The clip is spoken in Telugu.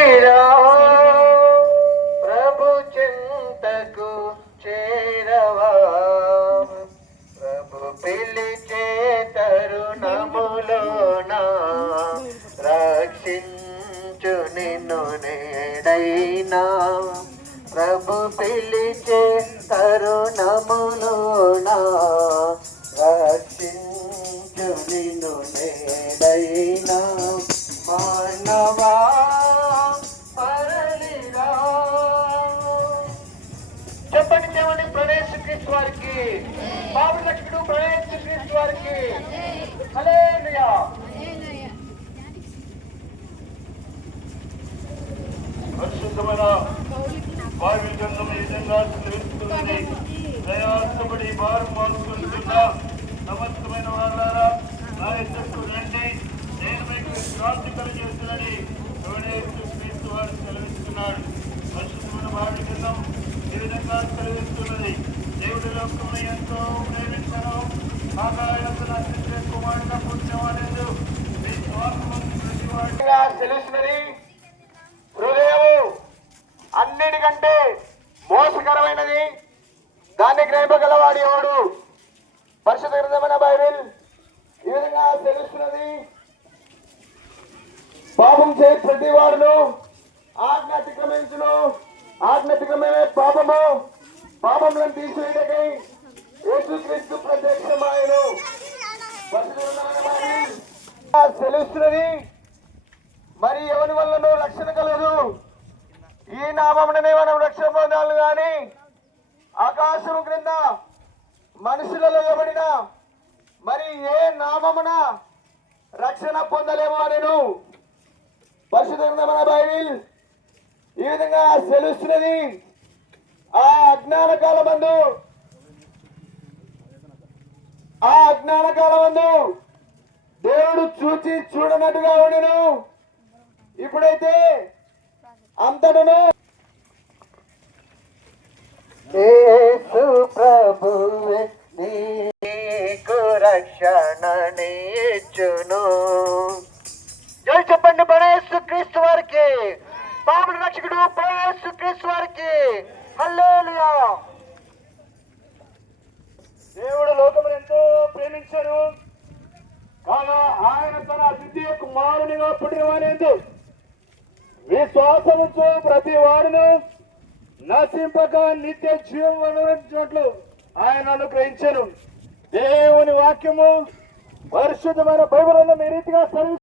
తరలిరా ప్రభు చింతకు చేరవా ప్రభు పిలిచే తరుణములోన రక్షించు నిన్ను నేడైనా ప్రభు పిలిచే తరుణములోన రక్షించు నిన్ను నేడైనా మానవా తరలిరా. చెప్పండి దేవుని ప్రణేశ క్రీస్తు వారికి, బాబు లక్ష్ముడు ప్రణేశ క్రీస్తు వారికి హల్లెలూయా. పరిశుద్ధమైన బైబిల్ గ్రంథం ఈ విధంగా తెలుస్తుంది. ప్రయాసపడి భారం మోసుకుంటున్న సమస్తమైన వాళ్ళారా నా ఎద్దకు రండి, నేను మీకు శాంతి కలిగేస్తుందని క్రీస్తు వారు సెలవిస్తున్నాడు. పరిశుద్ధమైన బైబిల్ గ్రంథం ఈ విధంగా సెలవిస్తున్నది. దేవుడి లోకమును ఎంతో ప్రేమించను కుమారుల పుణ్యవాడు మీ స్వార్థం సెలవుస్తున్నది. హృదయము అన్నిటికంటే మోసకరమైనది, దాన్ని గ్రహింపగలవాడు ఎవడు? పరిశుద్ధ గ్రంథమైన బైబిల్ ఈ విధంగా తెలుస్తున్నది. పాపం చేయ ప్రతి వాడును ఆజ్ఞ అతిక్రమించును, ఆజ్ఞ అతిక్రమమే పాపము, పాపములను తీసివేయటకై యేసుక్రీస్తు ప్రత్యక్షమాయెను. పరిశుద్ధ గ్రంథమైన బైబిల్ తెలుస్తున్నది. మరి ఎవరి వల్లనూ రక్షణ కలదు, ఈ నామముననే మనం రక్షణ పొందాలి కానీ ఆకాశం క్రింద మనుషులలో ఇవ్వబడిన మరి ఏ నామమున రక్షణ పొందలేమో నేను పరిశుద్ధ గ్రంథమైన బైబిల్ ఈ విధంగా సెలవుస్తున్నది. ఆ అజ్ఞాన కాలమందు దేవుడు చూచి చూడనట్టుగా ఉండెను. ఇప్పుడైతే అంతటను యేసు ప్రభువే నీకు రక్షణ నీచును. జై చెప్పండి యేసు క్రీస్తు వారికి, పాపుల రక్షకుడు యేసు క్రీస్తు వారికి హల్లెలూయా. దేవుడు లోకమును ఎంతో ప్రేమించాడు, కాగా ఆయన తన ద్వితీయ కుమారునిగా పుట్టిన వారేందు విశ్వాసముతో ప్రతి వాడును నశింపక నిత్య జీవం అనుభవించినట్లు ఆయన అనుగ్రహించను. దేవుని వాక్యము పరిశుద్ధమైన బైబిల్ ఈ రీతిగా